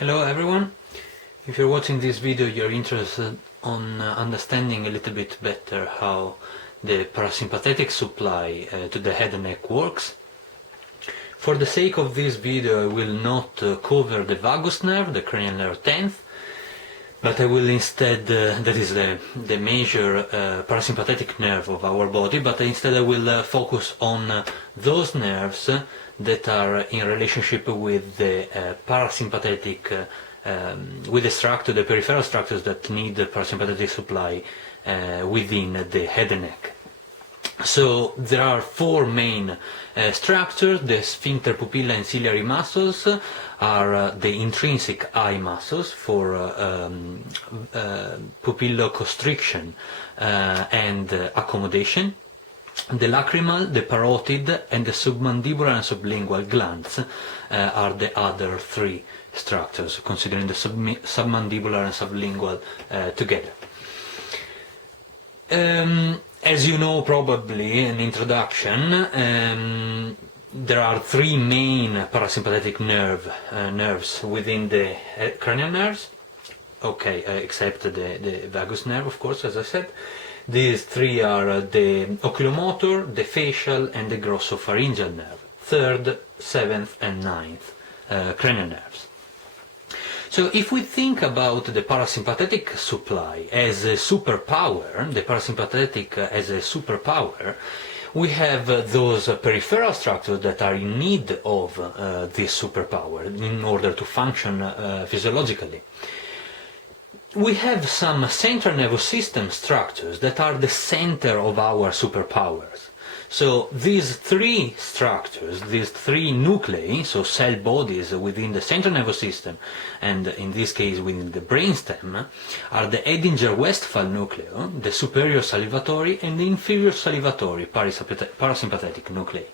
Hello everyone. If you're watching this video, you're interested on understanding a little bit better how the parasympathetic supply to the head and neck works. For the sake of this video, I will not cover the vagus nerve, the cranial nerve 10th, but I will instead, that is the major parasympathetic nerve of our body, but instead I will focus on those nerves that are in relationship with the parasympathetic, with the structure, the peripheral structures that need the parasympathetic supply within the head and neck. So there are four main structures. The sphincter, pupilla and ciliary muscles are the intrinsic eye muscles for pupilloconstriction and accommodation. The lacrimal, the parotid and the submandibular and sublingual glands are the other three structures, considering the submandibular and sublingual together. As you know, probably, in introduction, there are three main parasympathetic nerves within the cranial nerves, except the vagus nerve, of course, as I said. These three are the oculomotor, the facial and the grossopharyngeal nerve, 3rd, 7th and 9th cranial nerves. So if we think about the parasympathetic supply as a superpower, the parasympathetic as a superpower, we have those peripheral structures that are in need of this superpower in order to function physiologically. We have some central nervous system structures that are the center of our superpowers. So these three structures, these three nuclei, so cell bodies within the central nervous system, and in this case within the brainstem, are the edinger-westphal nuclei, the superior salivatory and the inferior salivatory parasympathetic nuclei.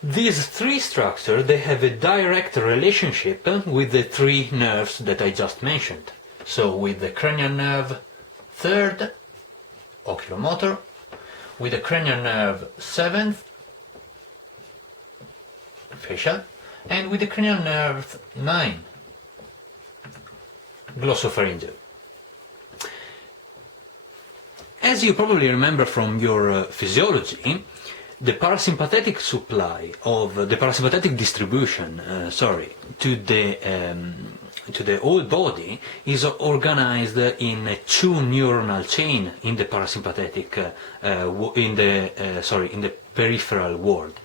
These three structures, they have a direct relationship with the three nerves that I just mentioned. So with the cranial nerve 3rd, oculomotor, with the cranial nerve 7th, facial, and with the cranial nerve 9, glossopharyngeal. As you probably remember from your physiology, the parasympathetic supply of the parasympathetic distribution, to the whole body is organized in two neuronal chain in the parasympathetic, in the peripheral world.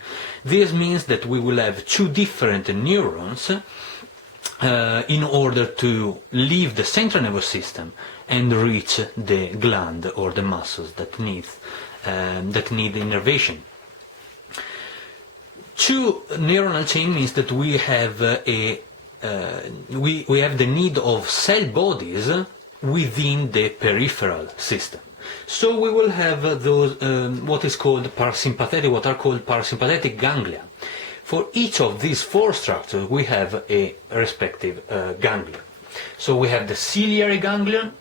This means that we will have two different neurons in order to leave the central nervous system and reach the gland or the muscles that need innervation. Two neuronal chain means that we have we have the need of cell bodies within the peripheral system. So we will have those what are called parasympathetic ganglia. For each of these four structures we have a respective ganglion. So we have the ciliary ganglion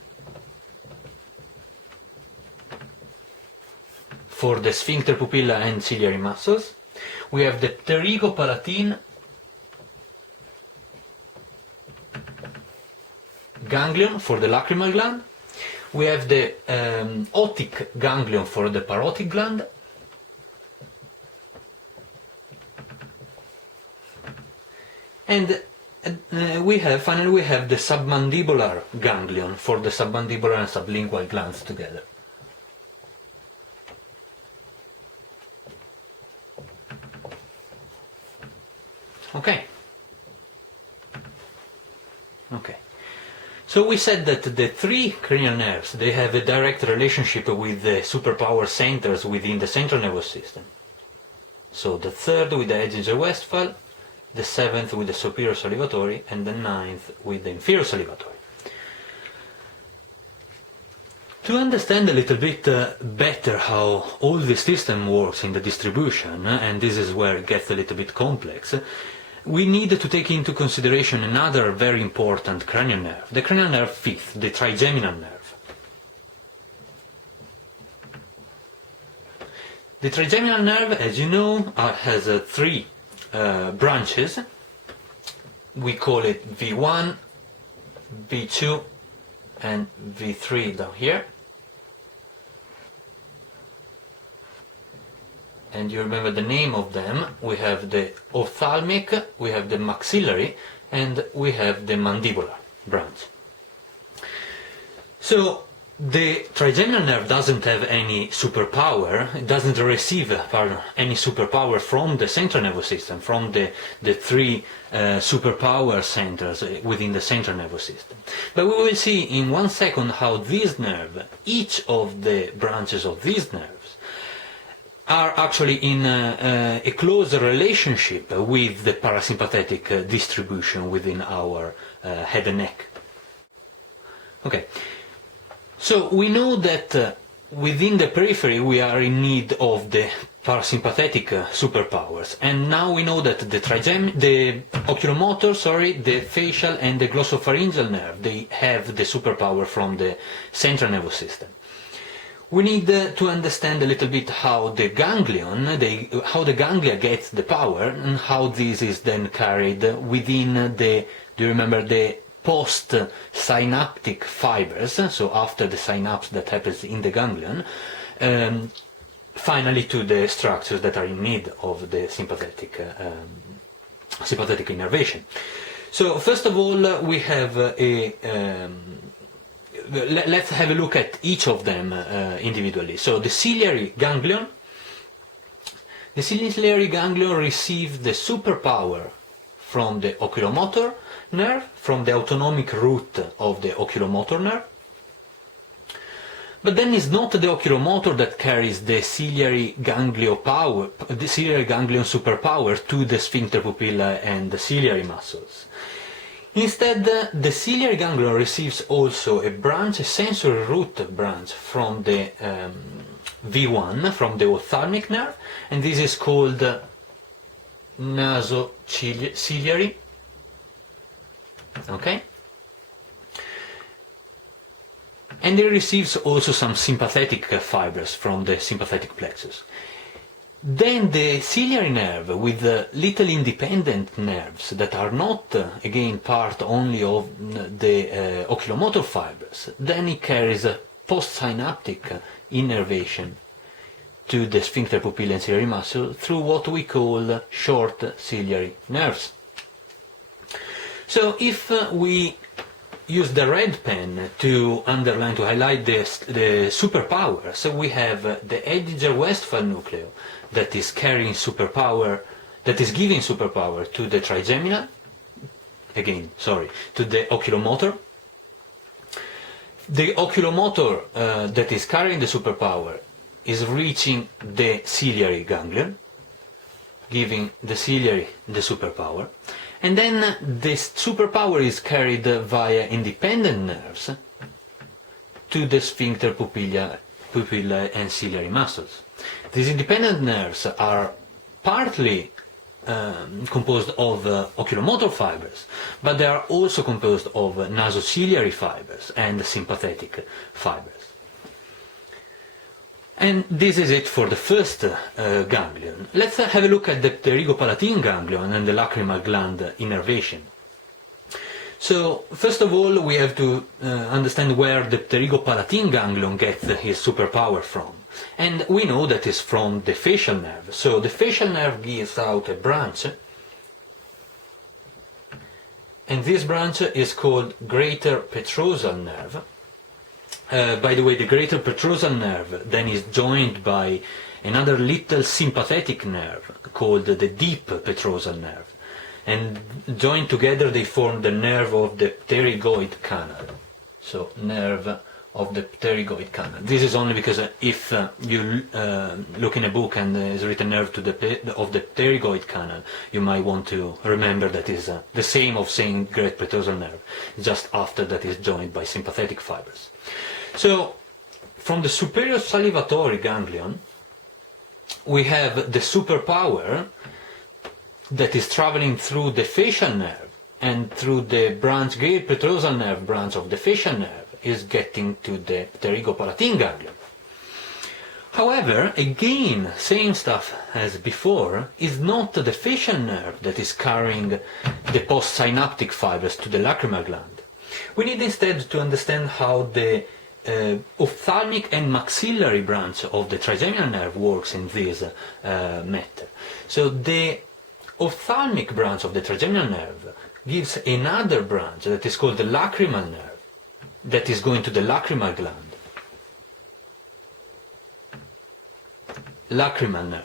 for the sphincter, pupilla and ciliary muscles. We have the pterygo-palatine ganglion for the lacrimal gland. We have the otic ganglion for the parotid gland. And finally we have the submandibular ganglion for the submandibular and sublingual glands together. Okay. So we said that the three cranial nerves, they have a direct relationship with the superpower centers within the central nervous system. So the 3rd with the edinger-westphal, the 7th with the superior salivatory, and the 9th with the inferior salivatory. To understand a little bit better how all this system works in the distribution, and this is where it gets a little bit complex, we need to take into consideration another very important cranial nerve, the cranial nerve 5th, the trigeminal nerve. The trigeminal nerve, as you know, has three branches. we call it V1, V2 and V3 down here. And you remember the name of them. We have the ophthalmic, we have the maxillary, and we have the mandibular branch. So the trigeminal nerve doesn't have any superpower, it doesn't receive any superpower from the central nervous system, from the three superpower centers within the central nervous system. But we will see in 1 second how this nerve, each of the branches of these nerves, are actually in a closer relationship with the parasympathetic distribution within our head and neck. Okay. So we know that within the periphery we are in need of the parasympathetic superpowers, and now we know that the oculomotor, the facial and the glossopharyngeal nerve, they have the superpower from the central nervous system. We need to understand a little bit how the ganglion, how the ganglia gets the power, and how this is then carried within the, do you remember, the post-synaptic fibers, so after the synapse that happens in the ganglion, finally to the structures that are in need of the sympathetic innervation. So first of all, we have let's have a look at each of them individually. So the ciliary ganglion. The ciliary ganglion receives the superpower from the oculomotor nerve, from the autonomic root of the oculomotor nerve. But then it's not the oculomotor that carries the ciliary ganglion superpower to the sphincter pupillae and the ciliary muscles. Instead, the ciliary ganglion receives also a branch, a sensory root branch from the V1, from the ophthalmic nerve, and this is called nasociliary. Okay? And it receives also some sympathetic fibers from the sympathetic plexus. Then the ciliary nerve, with little independent nerves that are not, again, part only of the oculomotor fibers, then it carries a postsynaptic innervation to the sphincter pupillae and ciliary muscle through what we call short ciliary nerves. So if we use the red pen to underline, to highlight the superpower, so we have the edinger-westphal nucleus that is carrying superpower, that is giving superpower to the trigeminal, to the oculomotor. The oculomotor that is carrying the superpower is reaching the ciliary ganglion, giving the ciliary the superpower. And then this superpower is carried via independent nerves to the sphincter pupillae and ciliary muscles. These independent nerves are partly composed of oculomotor fibers, but they are also composed of nasociliary fibers and sympathetic fibers. And this is it for the first ganglion. Let's have a look at the pterygo-palatine ganglion and the lacrimal gland innervation. So, first of all, we have to understand where the pterygo-palatine ganglion gets his superpower from. And we know that it's from the facial nerve. So, the facial nerve gives out a branch, and this branch is called greater petrosal nerve. By the way, the greater petrosal nerve then is joined by another little sympathetic nerve called the deep petrosal nerve, and joined together they form the nerve of the pterygoid canal. So, nerve of the pterygoid canal. This is only because if you look in a book and is written nerve of the pterygoid canal, you might want to remember that is the same of saying great petrosal nerve, just after that is joined by sympathetic fibers. So, from the superior salivatory ganglion, we have the superpower that is traveling through the facial nerve, and through the branch, great petrosal nerve branch of the facial nerve, is getting to the pterygo-palatine ganglion. However, again, same stuff as before, is not the facial nerve that is carrying the postsynaptic fibers to the lacrimal gland. We need instead to understand how the ophthalmic and maxillary branch of the trigeminal nerve works in this matter. So the ophthalmic branch of the trigeminal nerve gives another branch that is called the lacrimal nerve, that is going to the lacrimal gland. Lacrimal nerve.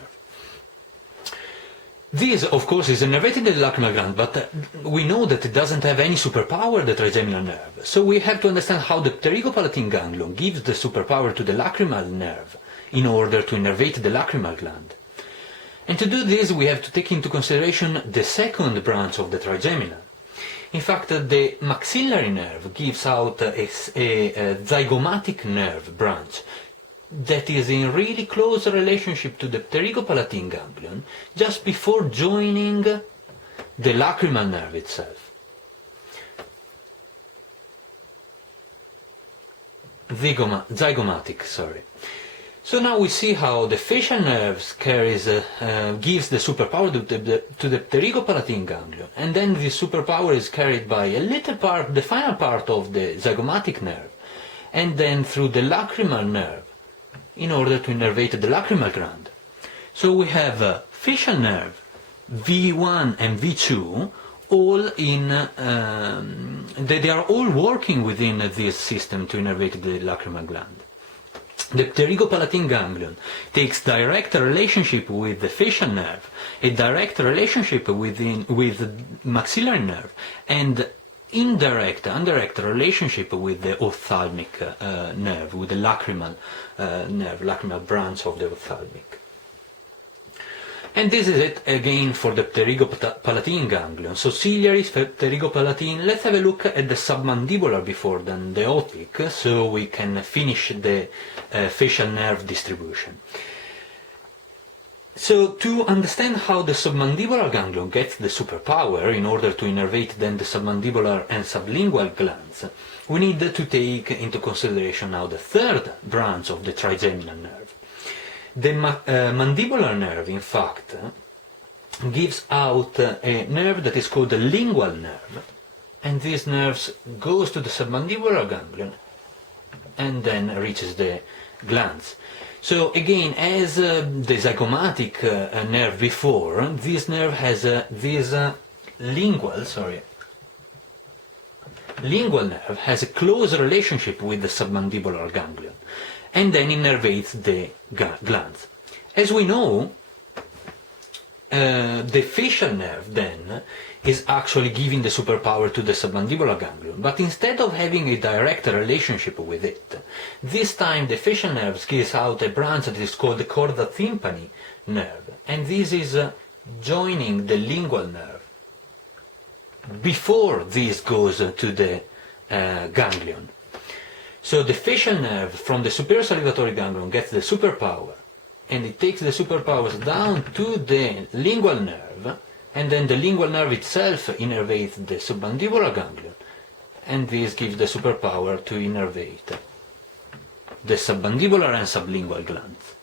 This, of course, is innervated in the lacrimal gland, but we know that it doesn't have any superpower, the trigeminal nerve. So we have to understand how the pterygo-palatine ganglion gives the superpower to the lacrimal nerve in order to innervate the lacrimal gland. And to do this, we have to take into consideration the second branch of the trigeminal. In fact, the maxillary nerve gives out a zygomatic nerve branch that is in really close relationship to the pterygo-palatine ganglion just before joining the lacrimal nerve itself. Zygomatic, sorry. So now we see how the facial nerves gives the superpower to the pterygo-palatine ganglion, and then this superpower is carried by a little part, the final part of the zygomatic nerve, and then through the lacrimal nerve, in order to innervate the lacrimal gland. So we have facial nerve V1 and V2 all in, they are all working within this system to innervate the lacrimal gland. The pterygo-palatine ganglion takes direct relationship with the facial nerve, a direct relationship with maxillary nerve, and indirect relationship with the ophthalmic nerve, with the lacrimal nerve, lacrimal branch of the ophthalmic. And this is it again for the pterygo-palatine ganglion. So ciliary, pterygo-palatine. Let's have a look at the submandibular before then the otic, so we can finish the facial nerve distribution. So to understand how the submandibular ganglion gets the superpower in order to innervate then the submandibular and sublingual glands, we need to take into consideration now the third branch of the trigeminal nerve. The mandibular nerve, in fact, gives out a nerve that is called the lingual nerve, and this nerve goes to the submandibular ganglion and then reaches the glands. So again, as the zygomatic nerve before, this nerve has this lingual nerve has a close relationship with the submandibular ganglion, and then innervates the glands. As we know, the facial nerve then is actually giving the superpower to the submandibular ganglion, but instead of having a direct relationship with it, this time the facial nerve gives out a branch that is called the chorda tympani nerve, and this is joining the lingual nerve before this goes to the ganglion. So the facial nerve from the superior salivatory ganglion gets the superpower, and it takes the superpowers down to the lingual nerve, and then the lingual nerve itself innervates the submandibular ganglion, and this gives the superpower to innervate the submandibular and sublingual glands.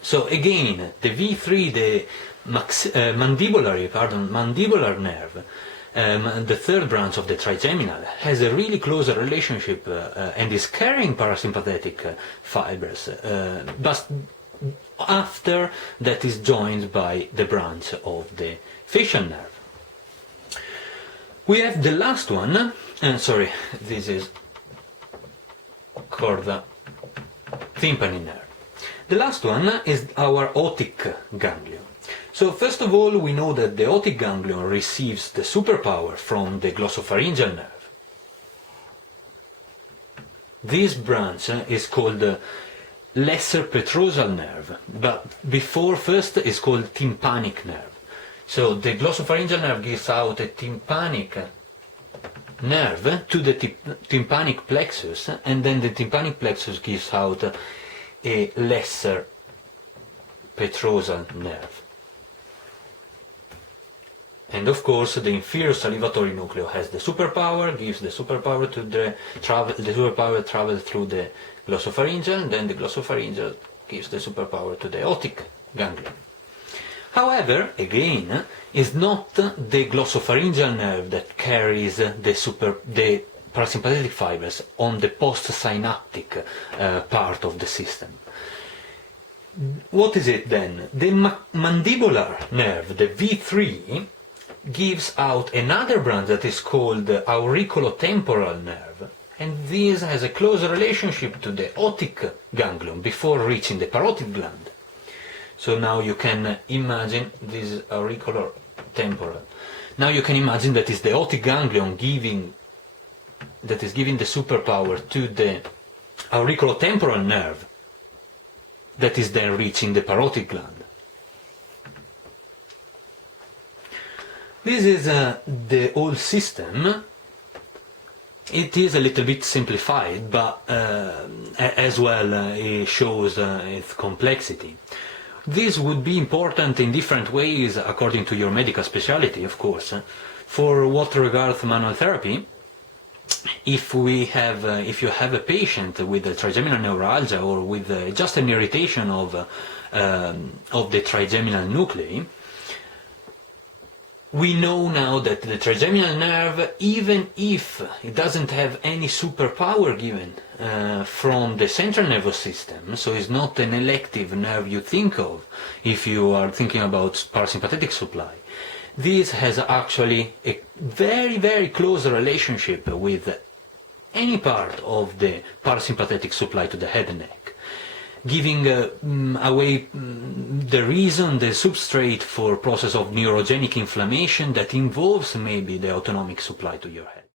So again, the V3, the mandibular nerve, the third branch of the trigeminal, has a really close relationship and is carrying parasympathetic fibers, but after that is joined by the branch of the facial nerve. We have the last one, this is chorda tympani nerve. The last one is our otic ganglion. So first of all, we know that the otic ganglion receives the superpower from the glossopharyngeal nerve. This branch is called the lesser petrosal nerve, but before first is called tympanic nerve. So the glossopharyngeal nerve gives out a tympanic nerve to the tympanic plexus, and then the tympanic plexus gives out a lesser petrosal nerve. And of course, the inferior salivatory nucleus has the superpower, gives the superpower to the superpower travels through the glossopharyngeal, and then the glossopharyngeal gives the superpower to the otic ganglion. However, again, it's not the glossopharyngeal nerve that carries the parasympathetic fibers on the postsynaptic part of the system. What is it then? The mandibular nerve, the V3, gives out another branch that is called the auriculotemporal nerve, and this has a close relationship to the otic ganglion before reaching the parotid gland. So now you can imagine this is auriculotemporal. Now you can imagine that is the otic ganglion giving the superpower to the auriculotemporal nerve that is then reaching the parotid gland. This is the whole system. It is a little bit simplified, but as well it shows its complexity. This would be important in different ways according to your medical specialty, of course. For what regards manual therapy, if you have a patient with a trigeminal neuralgia or with just an irritation of the trigeminal nuclei, we know now that the trigeminal nerve, even if it doesn't have any superpower given from the central nervous system, so it's not an elective nerve you think of if you are thinking about parasympathetic supply, this has actually a very, very close relationship with any part of the parasympathetic supply to the head and neck, giving away the reason, the substrate for process of neurogenic inflammation that involves maybe the autonomic supply to your head.